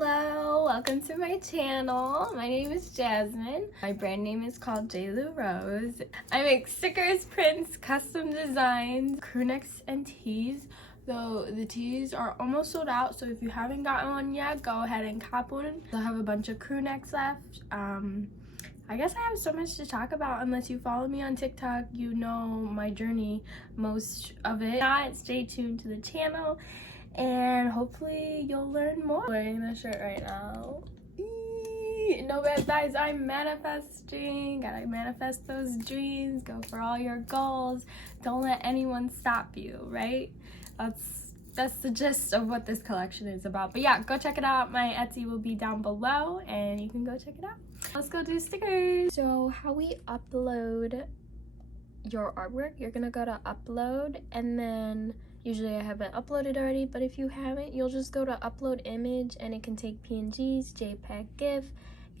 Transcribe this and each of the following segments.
Hello, welcome to my channel. My name is Jasmine. My brand name is called J. Lou Rose. I make stickers, prints, custom designs, crew necks, and tees. Though the tees are almost sold out, so if you haven't gotten one yet, go ahead and cop one. I have a bunch of crew necks left. I guess I have so much to talk about. Unless you follow me on TikTok, you know my journey, most of it. If not, stay tuned to the channel and hopefully you'll learn more. I'm wearing this shirt right now. No bad vibes. I'm manifesting. Gotta manifest those dreams. Go for all your goals. Don't let anyone stop you, right? That's the gist of what this collection is about. But yeah, go check it out. My Etsy will be down below and you can go check it out. Let's go do stickers. So how we upload your artwork, you're gonna go to upload, and then usually I have it uploaded already, but if you haven't, you'll just go to upload image, and it can take PNGs, JPEG, GIF,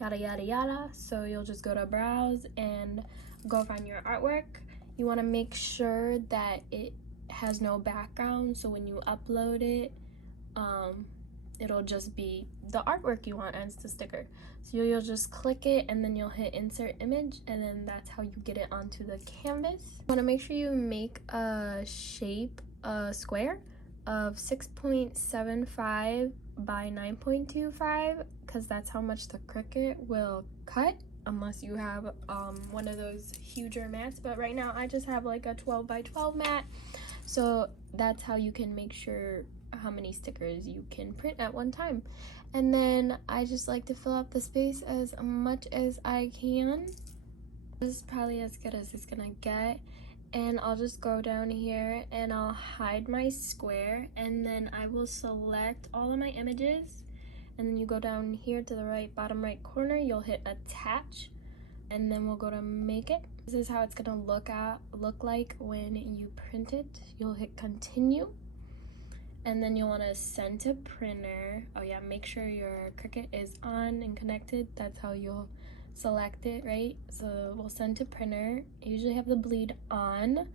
yada yada yada. So you'll just go to browse and go find your artwork. You want to make sure that it has no background, so when you upload it, it'll just be the artwork you want as the sticker. So you'll just click it and then you'll hit insert image, and then that's how you get it onto the canvas. You want to make sure you make a shape, a square of 6.75 by 9.25, because that's how much the Cricut will cut, unless you have one of those huger mats. But right now I just have like a 12 by 12 mat, so that's how you can make sure how many stickers you can print at one time. And then I just like to fill up the space as much as I can. This is probably as good as it's gonna get, and I'll just go down here and I'll hide my square, and then I will select all of my images, and then you go down here to the right bottom right corner, you'll hit attach, and then we'll go to make it. This is how it's gonna look like when you print it. You'll hit continue, and then you'll want to send to printer. Oh yeah, make sure your Cricut is on and connected. That's how you'll select it, right? So we'll send to printer. I usually have the bleed on,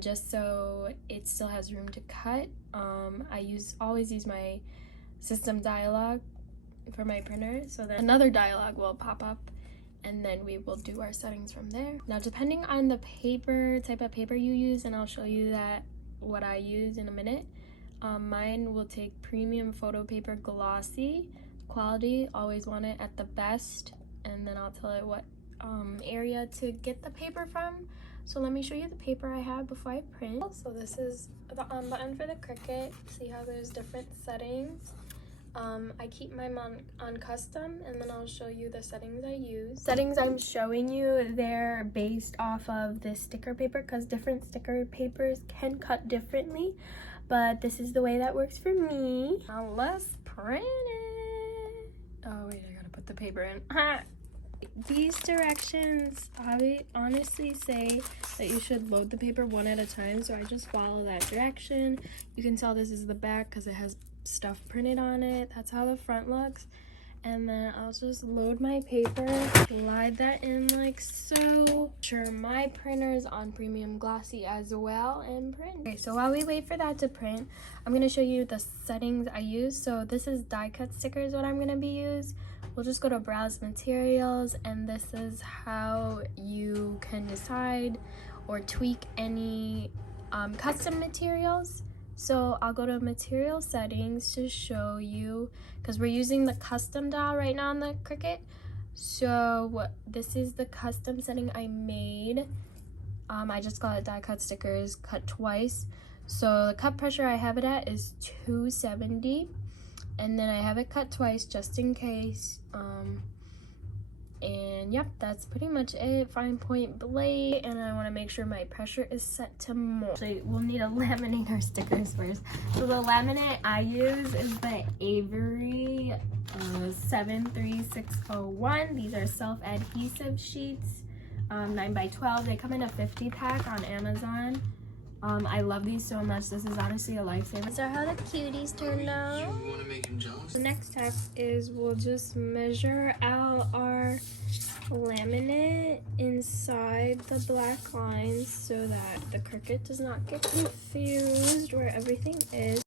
just so it still has room to cut. I always use my system dialog for my printer, so then another dialog will pop up, and then we will do our settings from there. Now, depending on the paper, type of paper you use, and I'll show you that what I use in a minute. Mine will take premium photo paper glossy quality. Always want it at the best, and then I'll tell it what area to get the paper from. So let me show you the paper I have before I print. So this is the on button for the Cricut. See how there's different settings. I keep mine on custom, and then I'll show you the settings I use. Settings I'm showing you, they're based off of this sticker paper, because different sticker papers can cut differently, but this is the way that works for me. Now let's print it. Oh wait, I gotta put the paper in. These directions, I honestly say that you should load the paper one at a time, so I just follow that direction. You can tell this is the back because it has stuff printed on it. That's how the front looks. And then I'll just load my paper, slide that in like so. Sure, my printer is on premium glossy as well, and print. Okay, so while we wait for that to print, I'm gonna show you the settings I use. So this is die cut stickers, what I'm gonna be used. We'll just go to browse materials, and this is how you can decide or tweak any custom materials. So I'll go to material settings to show you, because we're using the custom dial right now on the Cricut. So this is the custom setting I made. I just got it die cut stickers, cut twice. So the cut pressure I have it at is 270, and then I have it cut twice just in case. And yep, that's pretty much it. Fine point blade, and I want to make sure my pressure is set to more. So we'll need to laminate our stickers first. So the laminate I use is the Avery 73601. These are self-adhesive sheets, 9 by 12. They come in a 50 pack on Amazon. I love these so much. This is honestly a lifesaver. These are how the cuties turned out. You want to make him jealous? The next step is we'll just measure out our laminate inside the black lines so that the Cricut does not get confused where everything is.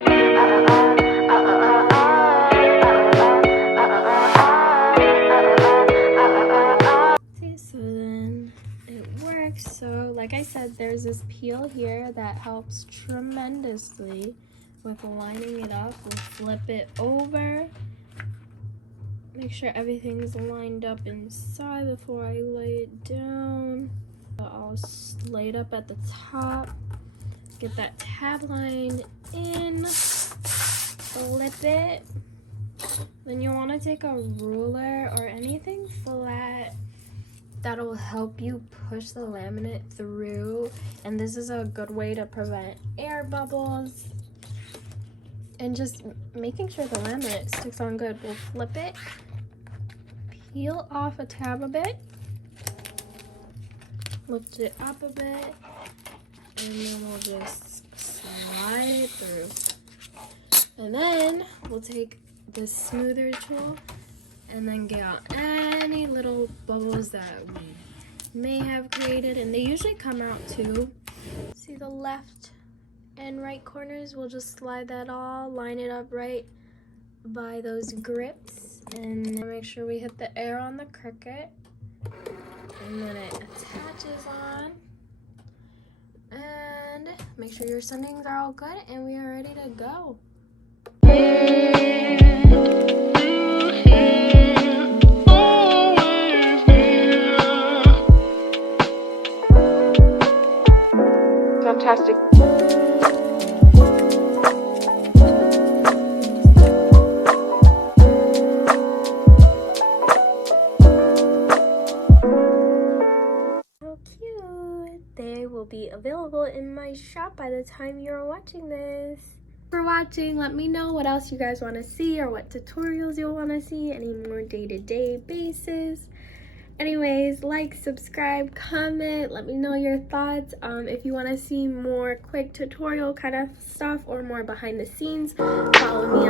because there's this peel here that helps tremendously with lining it up. We'll flip it over. Make sure everything's lined up inside before I lay it down. I'll lay it up at the top. Get that tab line in. Flip it. Then you want to take a ruler or anything flat that'll help you push the laminate through. And this is a good way to prevent air bubbles. And just making sure the laminate sticks on good. We'll flip it, peel off a tab a bit, lift it up a bit, and then we'll just slide it through. And then we'll take the smoother tool and then get out any little bubbles that we may have created. And they usually come out too. See the left and right corners? We'll just slide that all, line it up right by those grips, and make sure we hit the air on the Cricut. And then it attaches on. And make sure your settings are all good, and we are ready to go. Fantastic. How cute. They will be available in my shop by the time you're watching this. For watching, let me know what else you guys want to see or what tutorials you'll want to see, any more day-to-day basis. Anyways, like, subscribe, comment, let me know your thoughts. If you want to see more quick tutorial kind of stuff or more behind the scenes, follow me